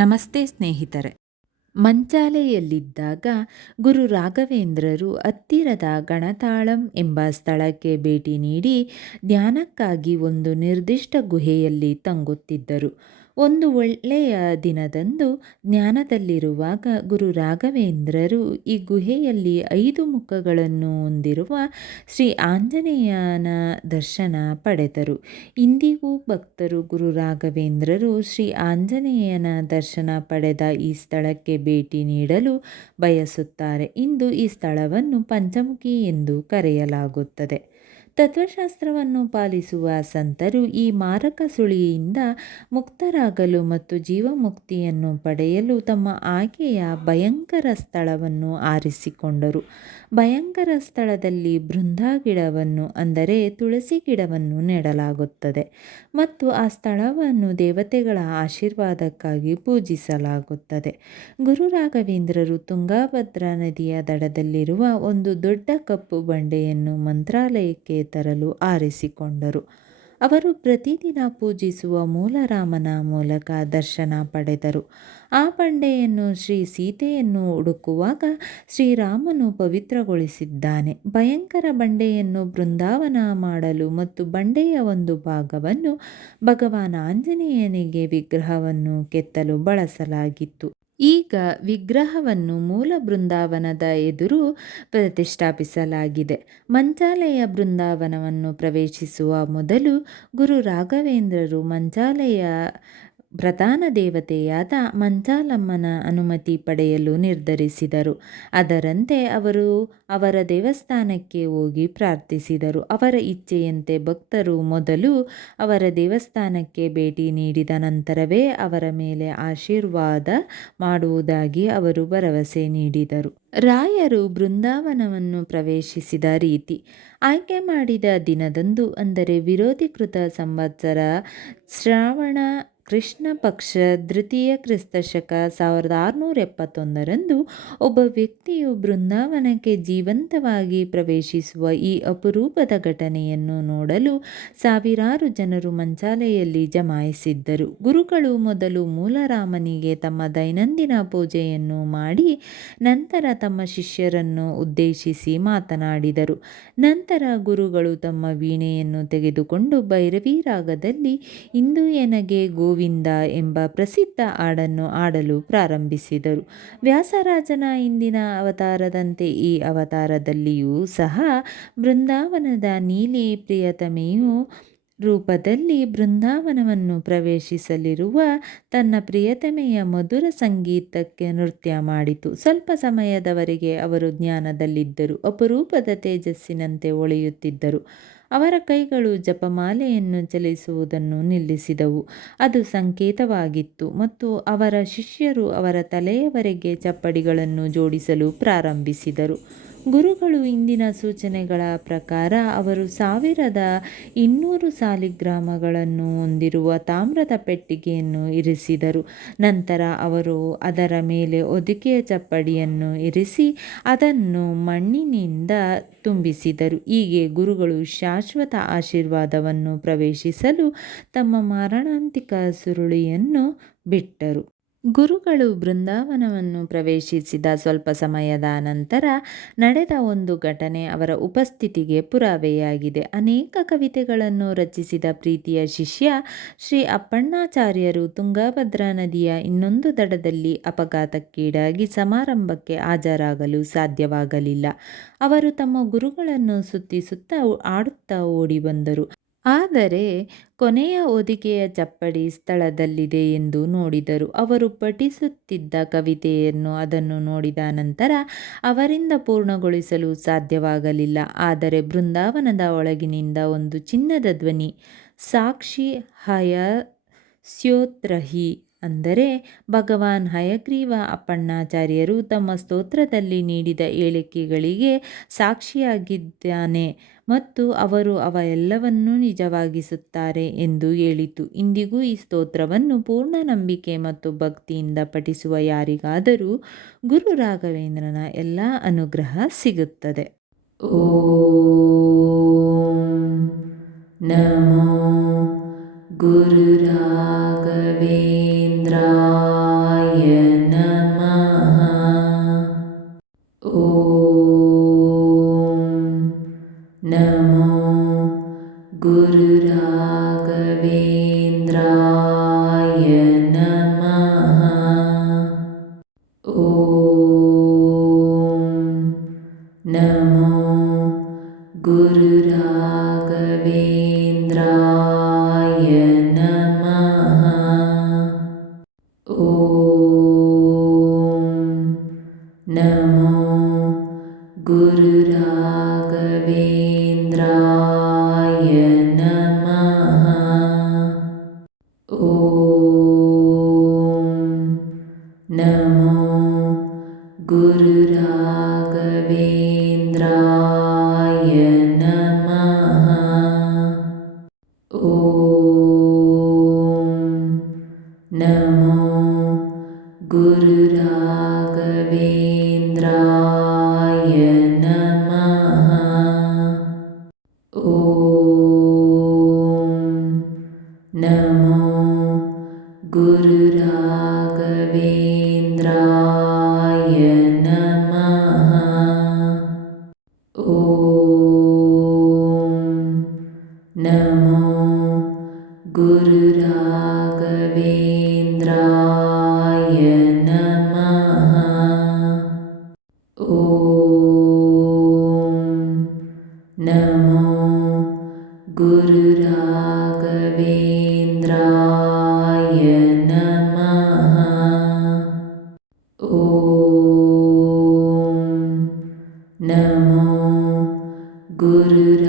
ನಮಸ್ತೆ ಸ್ನೇಹಿತರೆ. ಮಂಚಾಲೆಯಲ್ಲಿದ್ದಾಗ ಗುರು ರಾಘವೇಂದ್ರರು ಹತ್ತಿರದ ಗಣತಾಳಂ ಎಂಬ ಸ್ಥಳಕ್ಕೆ ಭೇಟಿ ನೀಡಿ ಧ್ಯಾನಕ್ಕಾಗಿ ಒಂದು ನಿರ್ದಿಷ್ಟ ಗುಹೆಯಲ್ಲಿ ತಂಗುತ್ತಿದ್ದರು. ಒಂದು ಒಳ್ಳೆಯ ದಿನದಂದು ಜ್ಞಾನದಲ್ಲಿರುವಾಗ ಗುರು ರಾಘವೇಂದ್ರರು ಈ ಗುಹೆಯಲ್ಲಿ ಐದು ಮುಖಗಳನ್ನು ಹೊಂದಿರುವ ಶ್ರೀ ಆಂಜನೇಯನ ದರ್ಶನ ಪಡೆದರು. ಇಂದಿಗೂ ಭಕ್ತರು ಗುರು ರಾಘವೇಂದ್ರರು ಶ್ರೀ ಆಂಜನೇಯನ ದರ್ಶನ ಪಡೆದ ಈ ಸ್ಥಳಕ್ಕೆ ಭೇಟಿ ನೀಡಲು ಬಯಸುತ್ತಾರೆ. ಇಂದು ಈ ಸ್ಥಳವನ್ನು ಪಂಚಮುಖಿ ಎಂದು ಕರೆಯಲಾಗುತ್ತದೆ. ತತ್ವಶಾಸ್ತ್ರವನ್ನು ಪಾಲಿಸುವ ಸಂತರು ಈ ಮಾರಕ ಸುಳಿಯಿಂದ ಮುಕ್ತರಾಗಲು ಮತ್ತು ಜೀವಮುಕ್ತಿಯನ್ನು ಪಡೆಯಲು ತಮ್ಮ ಆಕೆಯ ಭಯಂಕರ ಸ್ಥಳವನ್ನು ಆರಿಸಿಕೊಂಡರು. ಭಯಂಕರ ಸ್ಥಳದಲ್ಲಿ ಬೃಂದಾ ಗಿಡವನ್ನು ಅಂದರೆ ತುಳಸಿ ಗಿಡವನ್ನು ನೆಡಲಾಗುತ್ತದೆ ಮತ್ತು ಆ ಸ್ಥಳವನ್ನು ದೇವತೆಗಳ ಆಶೀರ್ವಾದಕ್ಕಾಗಿ ಪೂಜಿಸಲಾಗುತ್ತದೆ. ಗುರು ರಾಘವೇಂದ್ರರು ತುಂಗಾಭದ್ರಾ ನದಿಯ ದಡದಲ್ಲಿರುವ ಒಂದು ದೊಡ್ಡ ಕಪ್ಪು ಬಂಡೆಯನ್ನು ಮಂತ್ರಾಲಯಕ್ಕೆ ತರಲು ಆರಿಸಿಕೊಂಡರು. ಅವರು ಪ್ರತಿದಿನ ಪೂಜಿಸುವ ಮೂಲರಾಮನ ಮೂಲಕ ದರ್ಶನ ಪಡೆದರು. ಆ ಬಂಡೆಯನ್ನು ಶ್ರೀ ಸೀತೆಯನ್ನು ಹುಡುಕುವಾಗ ಶ್ರೀರಾಮನು ಪವಿತ್ರಗೊಳಿಸಿದ್ದಾನೆ. ಭಯಂಕರ ಬಂಡೆಯನ್ನು ಬೃಂದಾವನ ಮಾಡಲು ಮತ್ತು ಬಂಡೆಯ ಒಂದು ಭಾಗವನ್ನು ಭಗವಾನ್ ಆಂಜನೇಯನಿಗೆ ವಿಗ್ರಹವನ್ನು ಕೆತ್ತಲು ಬಳಸಲಾಗಿತ್ತು. ಈಗ ವಿಗ್ರಹವನ್ನು ಮೂಲ ಬೃಂದಾವನದ ಎದುರು ಪ್ರತಿಷ್ಠಾಪಿಸಲಾಗಿದೆ. ಮಂಚಾಲಯ ಬೃಂದಾವನವನ್ನು ಪ್ರವೇಶಿಸುವ ಮೊದಲು ಗುರು ರಾಘವೇಂದ್ರರು ಮಂಚಾಲೆಯ ಪ್ರಧಾನ ದೇವತೆಯಾದ ಮಂಚಾಲಮ್ಮನ ಅನುಮತಿ ಪಡೆಯಲು ನಿರ್ಧರಿಸಿದರು. ಅದರಂತೆ ಅವರು ಅವರ ದೇವಸ್ಥಾನಕ್ಕೆ ಹೋಗಿ ಪ್ರಾರ್ಥಿಸಿದರು. ಅವರ ಇಚ್ಛೆಯಂತೆ ಭಕ್ತರು ಮೊದಲು ಅವರ ದೇವಸ್ಥಾನಕ್ಕೆ ಭೇಟಿ ನೀಡಿದ ನಂತರವೇ ಅವರ ಮೇಲೆ ಆಶೀರ್ವಾದ ಮಾಡುವುದಾಗಿ ಅವರು ಭರವಸೆ ನೀಡಿದರು. ರಾಯರು ಬೃಂದಾವನವನ್ನು ಪ್ರವೇಶಿಸಿದ ರೀತಿ ಆಯ್ಕೆ ಮಾಡಿದ ದಿನದಂದು ಅಂದರೆ ವಿರೋಧಿಕೃತ ಸಂವತ್ಸರ ಶ್ರಾವಣ ಕೃಷ್ಣ ಪಕ್ಷ ದ್ವಿತೀಯ ಕ್ರಿಸ್ತಶಕ ಸಾವಿರದ ಆರುನೂರ ಎಪ್ಪತ್ತೊಂದರಂದು ಒಬ್ಬ ವ್ಯಕ್ತಿಯು ಬೃಂದಾವನಕ್ಕೆ ಜೀವಂತವಾಗಿ ಪ್ರವೇಶಿಸುವ ಈ ಅಪರೂಪದ ಘಟನೆಯನ್ನು ನೋಡಲು ಸಾವಿರಾರು ಜನರು ಮಂಚಾಲೆಯಲ್ಲಿ ಜಮಾಯಿಸಿದ್ದರು. ಗುರುಗಳು ಮೊದಲು ಮೂಲರಾಮನಿಗೆ ತಮ್ಮ ದೈನಂದಿನ ಪೂಜೆಯನ್ನು ಮಾಡಿ ನಂತರ ತಮ್ಮ ಶಿಷ್ಯರನ್ನು ಉದ್ದೇಶಿಸಿ ಮಾತನಾಡಿದರು. ನಂತರ ಗುರುಗಳು ತಮ್ಮ ವೀಣೆಯನ್ನು ತೆಗೆದುಕೊಂಡು ಭೈರವಿ ರಾಗದಲ್ಲಿ ಇಂದು ಎನಗೆ ಗೋವಿ ಗೋವಿಂದ ಎಂಬ ಪ್ರಸಿದ್ಧ ಹಾಡನ್ನು ಆಡಲು ಪ್ರಾರಂಭಿಸಿದರು. ವ್ಯಾಸರಾಜನ ಇಂದಿನ ಅವತಾರದಂತೆ ಈ ಅವತಾರದಲ್ಲಿಯೂ ಸಹ ಬೃಂದಾವನದ ನೀಲಿ ಪ್ರಿಯತಮೆಯು ರೂಪದಲ್ಲಿ ಬೃಂದಾವನವನ್ನು ಪ್ರವೇಶಿಸಲಿರುವ ತನ್ನ ಪ್ರಿಯತಮೆಯ ಮಧುರ ಸಂಗೀತಕ್ಕೆ ನೃತ್ಯ ಮಾಡಿತು. ಸ್ವಲ್ಪ ಸಮಯದವರೆಗೆ ಅವರು ಜ್ಞಾನದಲ್ಲಿದ್ದರು. ಅಪರೂಪದ ತೇಜಸ್ಸಿನಂತೆ ಹೊಳೆಯುತ್ತಿದ್ದರು ಅವರ ಕೈಗಳು ಜಪಮಾಲೆಯನ್ನು ಚಲಿಸುವುದನ್ನು ನಿಲ್ಲಿಸಿದವು. ಅದು ಸಂಕೇತವಾಗಿತ್ತು ಮತ್ತು ಅವರ ಶಿಷ್ಯರು ಅವರ ತಲೆಯವರೆಗೆ ಚಪ್ಪಡಿಗಳನ್ನು ಜೋಡಿಸಲು ಪ್ರಾರಂಭಿಸಿದರು. ಗುರುಗಳು ಇಂದಿನ ಸೂಚನೆಗಳ ಪ್ರಕಾರ ಅವರು ಸಾವಿರದ ಇನ್ನೂರು ಸಾಲಿಗ್ರಾಮಗಳನ್ನು ಹೊಂದಿರುವ ತಾಮ್ರದ ಪೆಟ್ಟಿಗೆಯನ್ನು ಇರಿಸಿದರು. ನಂತರ ಅವರು ಅದರ ಮೇಲೆ ಒದಿಕೆಯ ಚಪ್ಪಡಿಯನ್ನು ಇರಿಸಿ ಅದನ್ನು ಮಣ್ಣಿನಿಂದ ತುಂಬಿಸಿದರು. ಹೀಗೆ ಗುರುಗಳು ಶಾಶ್ವತ ಆಶೀರ್ವಾದವನ್ನು ಪ್ರವೇಶಿಸಲು ತಮ್ಮ ಮಾರಣಾಂತಿಕ ಸುರುಳಿಯನ್ನು ಬಿಟ್ಟರು. ಗುರುಗಳು ಬೃಂದಾವನವನ್ನು ಪ್ರವೇಶಿಸಿದ ಸ್ವಲ್ಪ ಸಮಯದ ನಂತರ ನಡೆದ ಒಂದು ಘಟನೆ ಅವರ ಉಪಸ್ಥಿತಿಗೆ ಪುರಾವೆಯಾಗಿದೆ. ಅನೇಕ ಕವಿತೆಗಳನ್ನು ರಚಿಸಿದ ಪ್ರೀತಿಯ ಶಿಷ್ಯ ಶ್ರೀ ಅಪ್ಪಣ್ಣಾಚಾರ್ಯರು ತುಂಗಾಭದ್ರಾ ನದಿಯ ಇನ್ನೊಂದು ದಡದಲ್ಲಿ ಅಪಘಾತಕ್ಕೀಡಾಗಿ ಸಮಾರಂಭಕ್ಕೆ ಹಾಜರಾಗಲು ಸಾಧ್ಯವಾಗಲಿಲ್ಲ. ಅವರು ತಮ್ಮ ಗುರುಗಳನ್ನು ಸುತ್ತಿಸುತ್ತಾ ಆಡುತ್ತಾ ಓಡಿ ಬಂದರು. ಆದರೆ ಕೊನೆಯ ಹೊದಿಕೆಯ ಚಪ್ಪಡಿ ಸ್ಥಳದಲ್ಲಿದೆ ಎಂದು ನೋಡಿದರು. ಅವರು ಪಠಿಸುತ್ತಿದ್ದ ಕವಿತೆಯನ್ನು ಅದನ್ನು ನೋಡಿದ ನಂತರ ಅವರಿಂದ ಪೂರ್ಣಗೊಳಿಸಲು ಸಾಧ್ಯವಾಗಲಿಲ್ಲ. ಆದರೆ ಬೃಂದಾವನದ ಒಳಗಿನಿಂದ ಒಂದು ಚಿನ್ನದ ಧ್ವನಿ, ಸಾಕ್ಷಿ ಹಯ ಸ್ಯೋತ್ರಹಿ ಅಂದರೆ ಭಗವಾನ್ ಹಯಗ್ರೀವ ಅಪ್ಪಣ್ಣಾಚಾರ್ಯರು ತಮ್ಮ ಸ್ತೋತ್ರದಲ್ಲಿ ನೀಡಿದ ಹೇಳಿಕೆಗಳಿಗೆ ಸಾಕ್ಷಿಯಾಗಿದ್ದಾನೆ ಮತ್ತು ಅವರು ಅವ ಎಲ್ಲವನ್ನೂ ನಿಜವಾಗಿಸುತ್ತಾರೆ ಎಂದು ಹೇಳಿತು. ಇಂದಿಗೂ ಈ ಸ್ತೋತ್ರವನ್ನು ಪೂರ್ಣ ನಂಬಿಕೆ ಮತ್ತು ಭಕ್ತಿಯಿಂದ ಪಠಿಸುವ ಯಾರಿಗಾದರೂ ಗುರು ರಾಘವೇಂದ್ರನ ಎಲ್ಲ ಅನುಗ್ರಹ ಸಿಗುತ್ತದೆ. ಓಂ ನಮೋ ಗುರು ರಾಘವೇಂದ್ರ ्राय नमः। ॐ नमो गुरुराघवेन्द्राय नमः। ॐ नमो गुरुराघवेन्द्राय नमः। ॐ नमो गुरुराघवेन्द्राय नमो गुरुराघवेन्द्राय नमः। ॐ नमो गुरुराघवेन्द्राय